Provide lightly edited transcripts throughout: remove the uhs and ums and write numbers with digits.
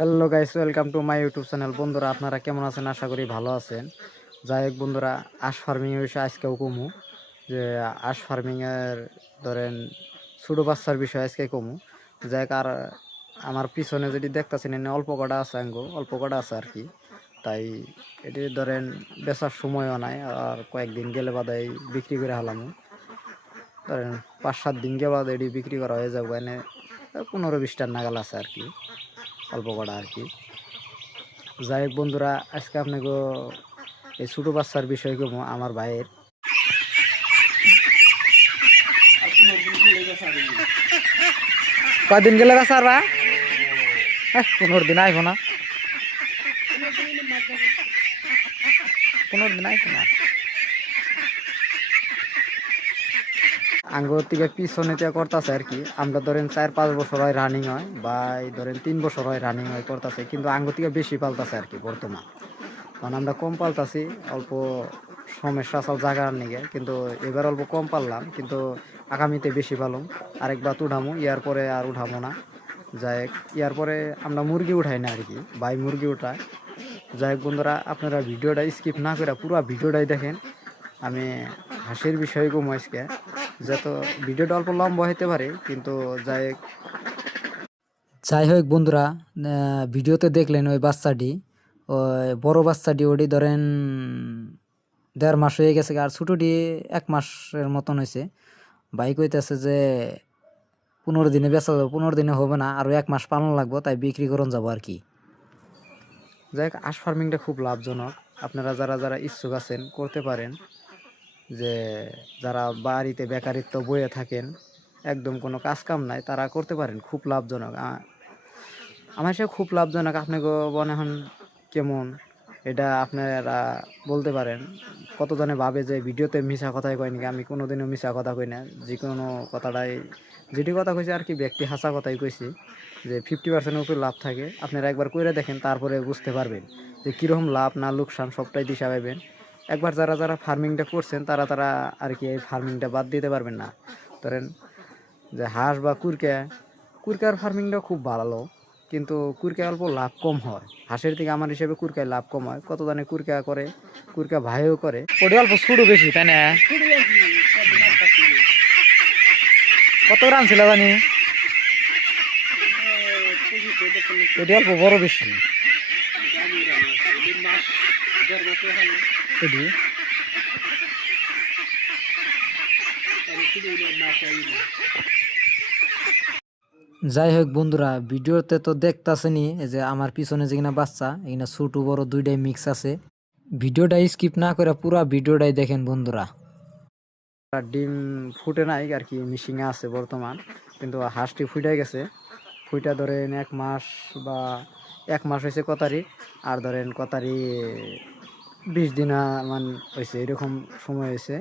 Hello guys, welcome to my YouTube channel. বন্ধুরা, আপনারা কেমন আছেন? আশা করি ভালো আছেন। যাই হোক বন্ধুরা, আশ ফার্মিং এর বিষয়ে আজকেও কমু যে আশ ফার্মিং এর ধরেন ছোটো বাচ্চার বিষয়ে আজকে কমু। যাই হোক, আর আমার পিছনে যদি দেখতেছেন এনে অল্প কটা আছে, অল্প কটা আছে আর কি। তাই এটি ধরেন বেচার সময়ও নাই, আর কয়েকদিন গেলে বাদে বিক্রি করে হালামু। ধরেন 5-7 দিন গেলে বাদে এটি বিক্রি করা হয়ে যাবো। এনে 15-20টার নাগাল আছে আর কি, অল্প কটা আর কি। যাই হোক বন্ধুরা, আজকে আপনাকে এই ছোটো বাচ্চার বিষয় কম আমার ভাইয়ের। কয়দিন গেলে বাচ্চার বা 15 দিন আইব না, 15 দিন আইব না। আঙ্গুর থেকে পিছনে করতেছে আর কি। আমরা ধরেন 4-5 বছর হয় রানিং হয়, বা ধরেন 3 বছর হয় রানিং হয় করতেছে, কিন্তু আঙ্গুর থেকে বেশি পালতেছে আর কি বর্তমান। কারণ আমরা কম পালতাছি, অল্প সমস্যা সব জায়গার নিগে, কিন্তু এবার অল্প কম পারলাম, কিন্তু আগামীতে বেশি পালুম। আরেকবার উঠামো, ইয়ার পরে আর উঠামো না। যাই হোক, ইয়ার পরে আমরা মুরগি উঠাই না আর কি, ভাই মুরগি উঠায়। যাই হোক বন্ধুরা, আপনারা ভিডিওটা স্কিপ না করে পুরো ভিডিওটাই দেখেন। আমি হাসির বিষয় কম আজকে, যত ভিডিওটা অল্প লম্বা হইতে পারে, কিন্তু যাই হোক বন্ধুরা, ভিডিওতে দেখলেন ওই বাচ্চাটি, ওই বড় বাচ্চাটি ওটি ধরেন 1.5 মাস হয়ে গেছে, আর ছোটোটি 1 মাসের মতন হয়েছে। বাইক হইতেছে যে 15 দিনে বেচা যাবে, 15 দিনে হবে না, আরও 1 মাস পালন লাগবো, তাই বিক্রি করুন যাবো আর কি। যাই হোক, হাঁস ফার্মিংটা খুব লাভজনক। আপনারা যারা যারা ইচ্ছুক আছেন করতে পারেন। যে যারা বাড়িতে বেকারিত্ব বয়ে থাকেন, একদম কোনো কাজ কাম নাই, তারা করতে পারেন, খুব লাভজনক। আমার সে খুব লাভজনক। আপনাকে মনে হন কেমন, এটা আপনারা বলতে পারেন। কতজনে ভাবে যে ভিডিওতে মিশা কথাই কয় নাকি? আমি কোনোদিনও মিশা কথা কই না। যে কোনো কথাটাই, যেটি কথা কইছি আর কি, ব্যক্তি হাসা কথাই কইছি, যে 50%-এর উপরে লাভ থাকে। আপনারা একবার কইরা দেখেন, তারপরে বুঝতে পারবেন যে কীরকম লাভ না লোকসান, সবটাই দিশা পাইবেন। একবার যারা যারা ফার্মিংটা করছেন, তারা তারা আর কি এই ফার্মিংটা বাদ দিতে পারবেন না। ধরেন যে হাঁস বা কুরকার ফার্মিংটা খুব ভালো, কিন্তু কুরকায় অল্প লাভ কম হয়। হাঁসের থেকে আমার হিসেবে কুরকায় লাভ কম হয়। কত জানে কুরকা করে, কুরকা ভাইও করে, ওটি অল্প ছুটু বেশি, তাই না? কত গ্রাম ছিল জানি, এটি অল্প বড় বেশি। এটি যাই হোক বন্ধুরা, ভিডিওতে তো দেখতাছেনি যে আমার পিছনে যেখানে বাচ্চা, এখানে ছোট বড় দুইটাই মিক্স আছে। ভিডিওটা স্কিপ না করে পুরা ভিডিওটাই দেখেন বন্ধুরা। ডিম ফুটে নাই আর কি, মিশিংয়ে আছে বর্তমান, কিন্তু হাঁসটি ফুটে গেছে। ফুইটা ধরেন 1 মাস বা 1 মাস হয়েছে কতারি, আর ধরেন কতারি 20 দিন মান হয়েছে, এরকম সময় হয়েছে।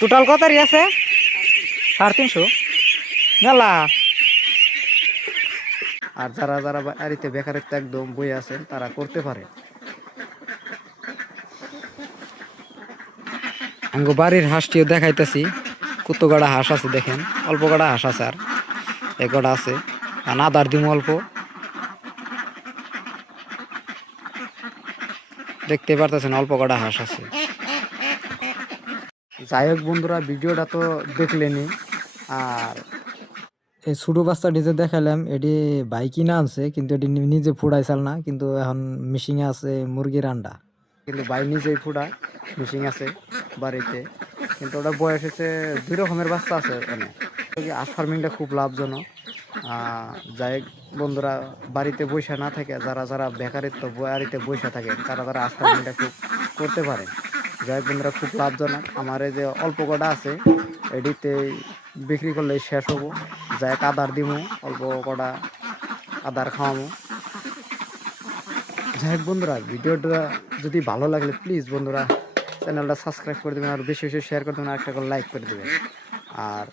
টোটাল কতারি আছে 350 মেলা। আর যারা যারা বাড়িতে বেকারিত্ব একদম বই আছেন, তারা করতে পারে। আঙ্গো বাড়ির হাঁসটিও দেখাইতেছি, কত গাড়া হাঁস আছে দেখেন, অল্প গাড়া হাঁস আছে, আর এক গাড়া আছে, আর আদার দিম অল্প, দেখতে পারতেছেন অল্প গাড়া হাঁস আছে। যাই হোক বন্ধুরা, ভিডিওটা তো দেখলেনি। আর এই ছোটো বাচ্চাটি যে দেখালাম, এটি ভাই কিনা আনছে, কিন্তু এটি নিজে ফুটাইছাল না, কিন্তু এখন মিশিংয়ে আছে মুরগির আন্ডা, কিন্তু ভাই নিজেই ফুটায়, মিশিং আছে বাড়িতে। কিন্তু ওটা বয়স হচ্ছে 2 রকমের বাচ্চা আছে ওখানে। হাঁস ফার্মিংটা খুব লাভজনক। যাই হোক বন্ধুরা, বাড়িতে বসে না থাকে, যারা যারা বেকারিত্ব বাড়িতে বসে থাকে, তারা তারা হাঁস ফার্মিংটা খুব করতে পারে। যাই হোক বন্ধুরা, খুব লাভজনক। আমার এই যে অল্প কটা আছে, এটিতে বিক্রি করলে শেষ হবো। যাই হোক, আদার দিমু, অল্প কটা আদার খাওয়ামো। যাই হোক বন্ধুরা, ভিডিওটা যদি ভালো লাগলে প্লিজ বন্ধুরা চ্যানেলটা সাবস্ক্রাইব করে দেবেন, আর বেশি বেশি শেয়ার করে দেবেন, আর একটা করে লাইক করে দেবেন। আর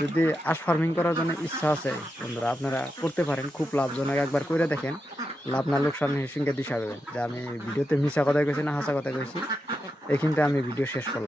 যদি হাঁস ফার্মিং করার জন্য ইচ্ছা আছে বন্ধুরা, আপনারা করতে পারেন, খুব লাভজনক। একবার করে দেখেন, লাভ না লোকসান হিসেবে দিশা দেবেন যে আমি ভিডিওতে মিশা কথা কইছি না হাসা কথা কইছি। এই কিন্তু আমি ভিডিও শেষ করলাম।